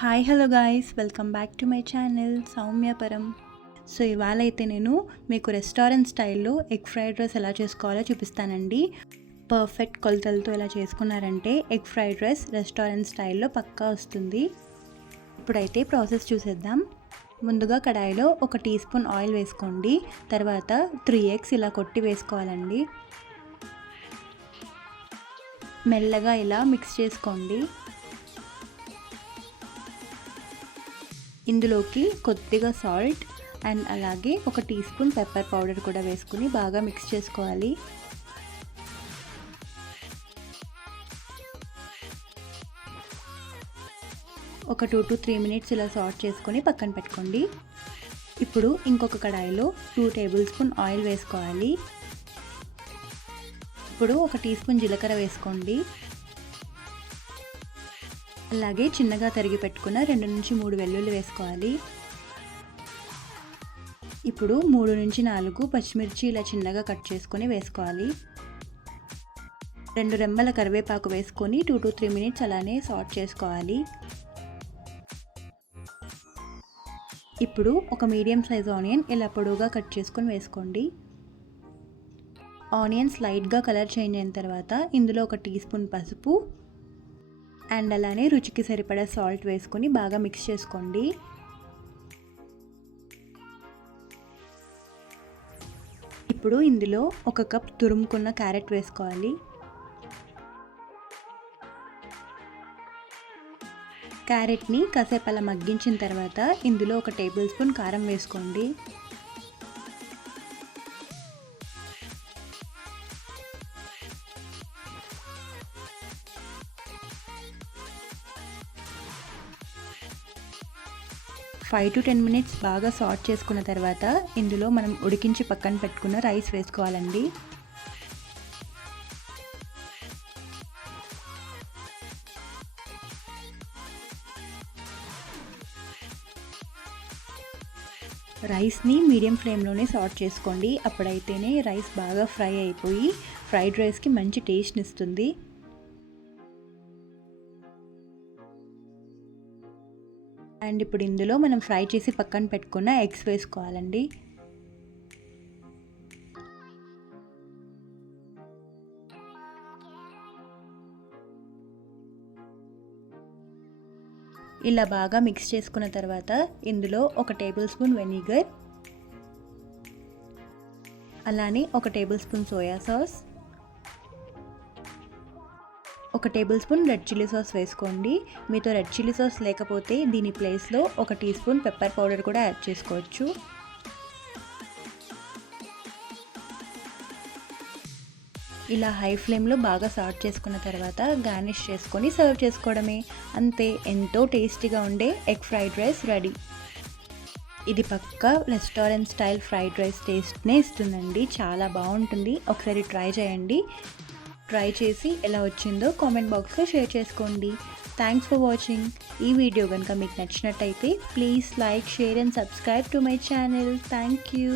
Hi hello guys, welcome back to my channel సౌమ్యపరం. So ఇవాళ అయితే నేను మీకు రెస్టారెంట్ స్టైల్లో ఎగ్ ఫ్రైడ్ రైస్ ఎలా చేసుకోవాలో చూపిస్తానండి. పర్ఫెక్ట్ కొలతలతో ఎలా చేసుకున్నారంటే ఎగ్ ఫ్రైడ్ రైస్ రెస్టారెంట్ స్టైల్లో పక్కా వస్తుంది. ఇప్పుడైతే ప్రాసెస్ చూసేద్దాం. ముందుగా కడాయిలో 1 టీ స్పూన్ ఆయిల్ వేసుకోండి. తర్వాత 3 ఎగ్స్ ఇలా కొట్టి వేసుకోవాలండి. మెల్లగా ఇలా మిక్స్ చేసుకోండి. ఇందులోకి కొద్దిగా సాల్ట్ అండ్ అలాగే 1 టీ స్పూన్ పెప్పర్ పౌడర్ కూడా వేసుకుని బాగా మిక్స్ చేసుకోవాలి. ఒక 2 to 3 మినిట్స్ ఇలా సాట్ చేసుకొని పక్కన పెట్టుకోండి. ఇప్పుడు ఇంకొక కడాయిలో 2 టేబుల్ స్పూన్ ఆయిల్ వేసుకోవాలి. ఇప్పుడు 1 టీ స్పూన్ జీలకర్ర వేసుకోండి. అలాగే చిన్నగా తరిగి పెట్టుకున్న 2 నుంచి 3 వెల్లుల్లి వేసుకోవాలి. ఇప్పుడు 3 నుంచి 4 పచ్చిమిర్చి ఇలా చిన్నగా కట్ చేసుకొని వేసుకోవాలి. 2 రెమ్మల కరివేపాకు వేసుకొని 2 to 3 మినిట్స్ అలానే సాట్ చేసుకోవాలి. ఇప్పుడు ఒక మీడియం సైజ్ ఆనియన్ ఇలా పొడవుగా కట్ చేసుకొని వేసుకోండి. ఆనియన్స్ లైట్గా కలర్ చేంజ్ అయిన తర్వాత ఇందులో 1 టీ స్పూన్ పసుపు అండ్ అలానే రుచికి సరిపడా సాల్ట్ వేసుకొని బాగా మిక్స్ చేసుకోండి. ఇప్పుడు ఇందులో 1 కప్ తురుముకున్న క్యారెట్ వేసుకోవాలి. క్యారెట్ని కాసేపు అలా మగ్గించిన తర్వాత ఇందులో 1 టేబుల్ స్పూన్ కారం వేసుకోండి. ఫైవ్ టు 10 మినిట్స్ బాగా సాట్ చేసుకున్న తర్వాత ఇందులో మనం ఉడికించి పక్కన పెట్టుకున్న రైస్ వేసుకోవాలండి. రైస్ని మీడియం ఫ్లేమ్లోనే సాట్ చేసుకోండి. అప్పుడైతేనే రైస్ బాగా ఫ్రై అయిపోయి ఫ్రైడ్ రైస్కి మంచి టేస్ట్ని ఇస్తుంది. అండ్ ఇప్పుడు ఇందులో మనం ఫ్రై చేసి పక్కన పెట్టుకున్న ఎగ్స్ వేసుకోవాలండి. ఇలా బాగా మిక్స్ చేసుకున్న తర్వాత ఇందులో 1 టేబుల్ స్పూన్ వెనిగర్, అలానే 1 table spoon soya sauce, 1 table spoon red chilli sauce వేసుకోండి. మీతో రెడ్ చిల్లీ సాస్ లేకపోతే దీని ప్లేస్లో 1 టీ స్పూన్ పెప్పర్ పౌడర్ కూడా యాడ్ చేసుకోవచ్చు. ఇలా హై ఫ్లేమ్లో బాగా సాట్ చేసుకున్న తర్వాత గార్నిష్ చేసుకొని సర్వ్ చేసుకోవడమే. అంతే, ఎంతో టేస్టీగా ఉండే ఎగ్ ఫ్రైడ్ రైస్ రెడీ. ఇది పక్కా రెస్టారెంట్ స్టైల్ ఫ్రైడ్ రైస్ టేస్ట్నే ఇస్తుందండి. చాలా బాగుంటుంది. ఒకసారి ట్రై చేయండి. ట్రై చేసి ఎలా వచ్చిందో కామెంట్ బాక్స్లో షేర్ చేసుకోండి. Thanks for watching. ఈ వీడియో కనుక మీకు నచ్చినట్టయితే please like, share and subscribe to my channel. Thank you.